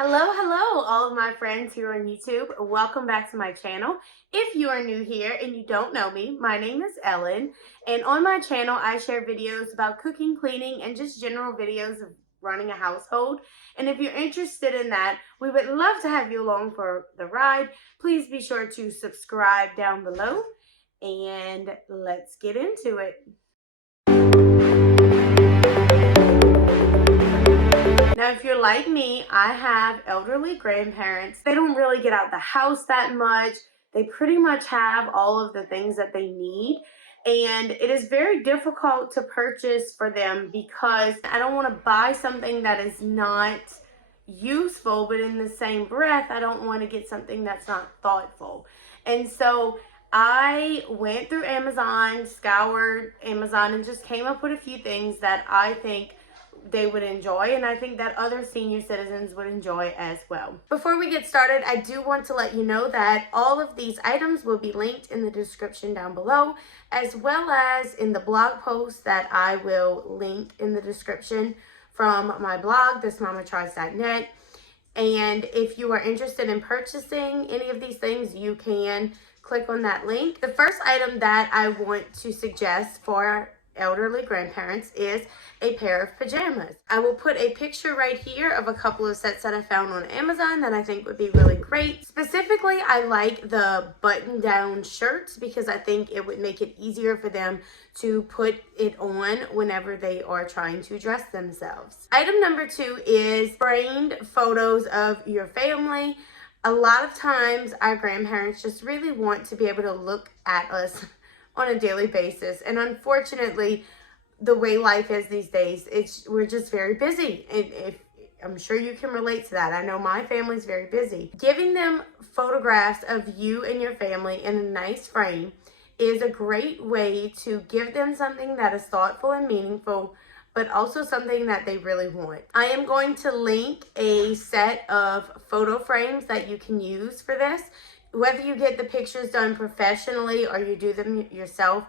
Hello, all of my friends here on YouTube. Welcome back to my channel. If you are new here and you don't know me, my name is Ellen, and on my channel, I share videos about cooking, cleaning, and just general videos of running a household. And if you're interested in that, we would love to have you along for the ride. Please be sure to subscribe down below, and let's get into it. Now, if you're like me, I have elderly grandparents. They don't really get out the house that much. They pretty much have all of the things that they need. And it is very difficult to purchase for them because I don't want to buy something that is not useful, but in the same breath, I don't want to get something that's not thoughtful. And so I went through Amazon, scoured Amazon, and just came up with a few things that I think they would enjoy, and I think that other senior citizens would enjoy as well. Before we get started, I do want to let you know that all of these items will be linked in the description down below, as well as in the blog post that I will link in the description from my blog, thismamatries.net. And if you are interested in purchasing any of these things, you can click on that link. The first item that I want to suggest for elderly grandparents is a pair of pajamas. I will put a picture right here of a couple of sets that I found on Amazon that I think would be really great. Specifically, I like the button-down shirts because I think it would make it easier for them to put it on whenever they are trying to dress themselves. Item number 2 is framed photos of your family. A lot of times, our grandparents just really want to be able to look at us on a daily basis, and unfortunately, the way life is these days, we're just very busy, and if I'm sure you can relate to that. I know my family's very busy. Giving them photographs of you and your family in a nice frame is a great way to give them something that is thoughtful and meaningful, but also something that they really want. I am going to link a set of photo frames that you can use for this. Whether you get the pictures done professionally or you do them yourself,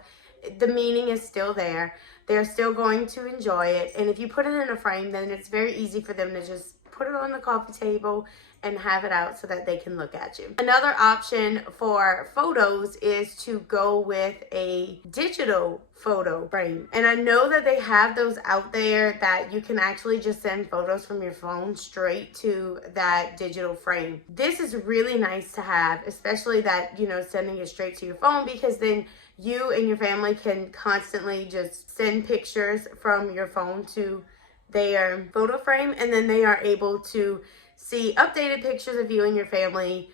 the meaning is still there. They're still going to enjoy it. And if you put it in a frame, then it's very easy for them to just put it on the coffee table and have it out so that they can look at you. Another option for photos is to go with a digital photo frame. And I know that they have those out there that you can actually just send photos from your phone straight to that digital frame. This is really nice to have, especially that, sending it straight to your phone, because then you and your family can constantly just send pictures from your phone to their photo frame, and then they are able to see updated pictures of you and your family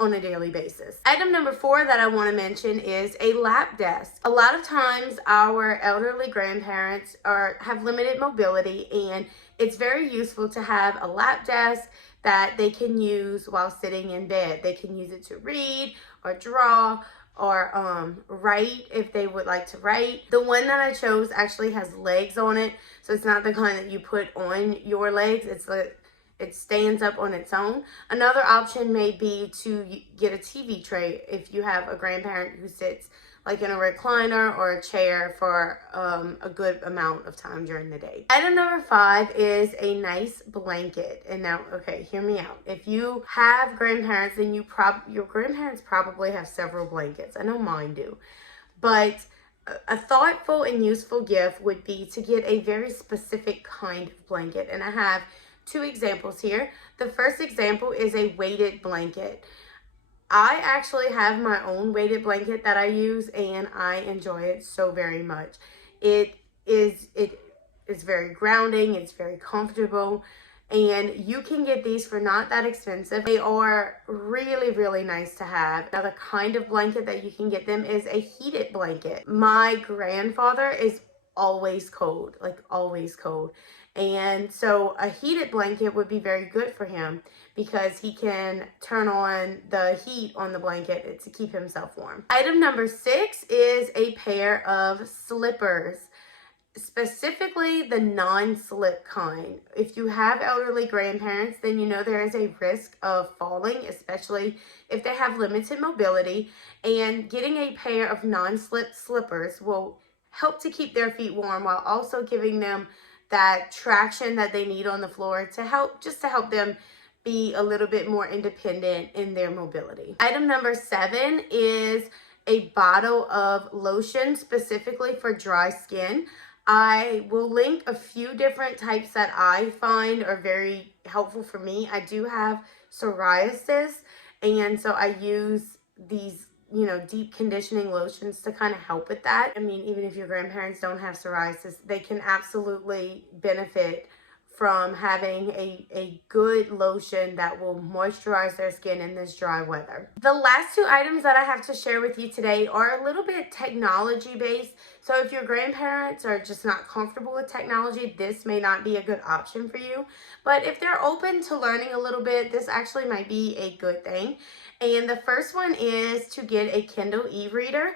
on a daily basis. Item number 4 that I want to mention is a lap desk. A lot of times our elderly grandparents have limited mobility, and it's very useful to have a lap desk that they can use while sitting in bed. They can use it to read or draw or write if they would like to write. The one that I chose actually has legs on it, so it's not the kind that you put on your legs. It stands up on its own. Another option may be to get a TV tray if you have a grandparent who sits like in a recliner or a chair for a good amount of time during the day. Item number 5 is a nice blanket. And now, okay, hear me out. If you have grandparents, then your grandparents probably have several blankets. I know mine do. But a thoughtful and useful gift would be to get a very specific kind of blanket. And I have 2 examples here. The first example is a weighted blanket. I actually have my own weighted blanket that I use, and I enjoy it so very much. It is very grounding, it's very comfortable, and you can get these for not that expensive. They are really, really nice to have. Another kind of blanket that you can get them is a heated blanket. My grandfather is always cold, like always cold. And so a heated blanket would be very good for him because he can turn on the heat on the blanket to keep himself warm. Item number 6 is a pair of slippers, specifically the non-slip kind. If you have elderly grandparents, then you know there is a risk of falling, especially if they have limited mobility, and getting a pair of non-slip slippers will help to keep their feet warm while also giving them that traction that they need on the floor to help them be a little bit more independent in their mobility. Item number 7 is a bottle of lotion specifically for dry skin. I will link a few different types that I find are very helpful for me. I do have psoriasis, and so I use these, deep conditioning lotions to kind of help with that. I mean, even if your grandparents don't have psoriasis, they can absolutely benefit from having a good lotion that will moisturize their skin in this dry weather. The last 2 items that I have to share with you today are a little bit technology based. So if your grandparents are just not comfortable with technology, this may not be a good option for you. But if they're open to learning a little bit, this actually might be a good thing. And the first one is to get a Kindle e-reader.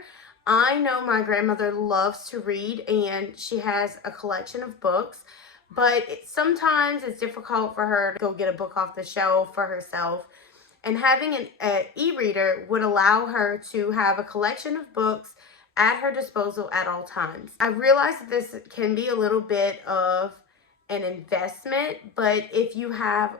I know my grandmother loves to read, and she has a collection of books. But sometimes it's difficult for her to go get a book off the shelf for herself. And having an e-reader would allow her to have a collection of books at her disposal at all times. I realize that this can be a little bit of an investment, but if you have,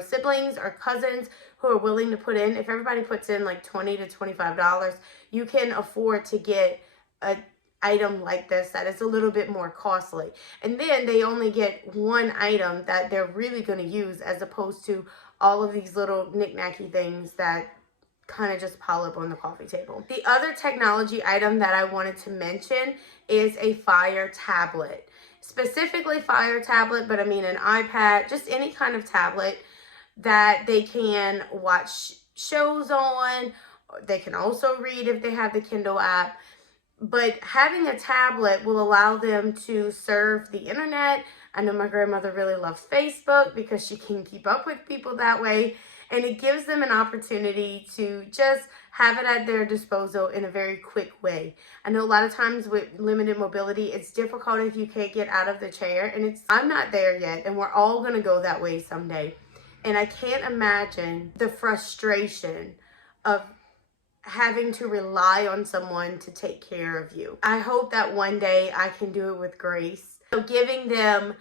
siblings or cousins who are willing to put in, if everybody puts in like $20 to $25, you can afford to get a item like this that is a little bit more costly, and then they only get one item that they're really going to use, as opposed to all of these little knick-knacky things that kind of just pile up on the coffee table. The other technology item that I wanted to mention is a Fire tablet, specifically Fire tablet, but I mean an iPad, just any kind of tablet that they can watch shows on. They can also read if they have the Kindle app. But having a tablet will allow them to surf the internet. I know my grandmother really loves Facebook because she can keep up with people that way. And it gives them an opportunity to just have it at their disposal in a very quick way. I know a lot of times with limited mobility, it's difficult if you can't get out of the chair. And I'm not there yet, and we're all going to go that way someday. And I can't imagine the frustration of having to rely on someone to take care of you. I hope that one day I can do it with grace. So giving them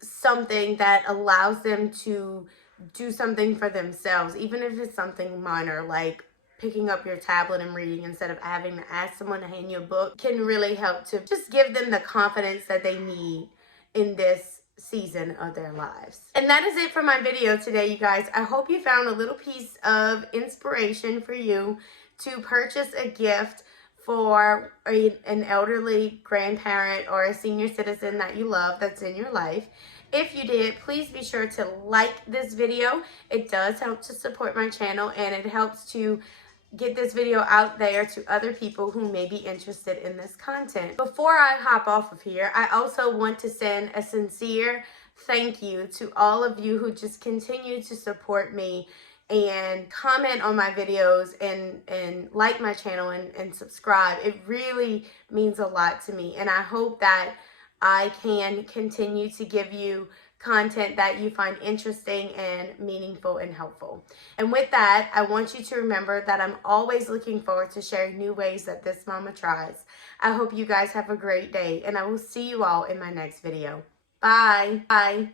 something that allows them to do something for themselves, even if it's something minor, like picking up your tablet and reading instead of having to ask someone to hand you a book, can really help to just give them the confidence that they need in this season of their lives. And that is it for my video today, you guys. I hope you found a little piece of inspiration for you to purchase a gift for an elderly grandparent or a senior citizen that you love that's in your life. If you did, please be sure to like this video. It does help to support my channel, and it helps to get this video out there to other people who may be interested in this content. Before I hop off of here, I also want to send a sincere thank you to all of you who just continue to support me and comment on my videos and like my channel and subscribe. It really means a lot to me, and I hope that I can continue to give you content that you find interesting and meaningful and helpful. And with that, I want you to remember that I'm always looking forward to sharing new ways that this mama tries. I hope you guys have a great day, and I will see you all in my next video. Bye. Bye.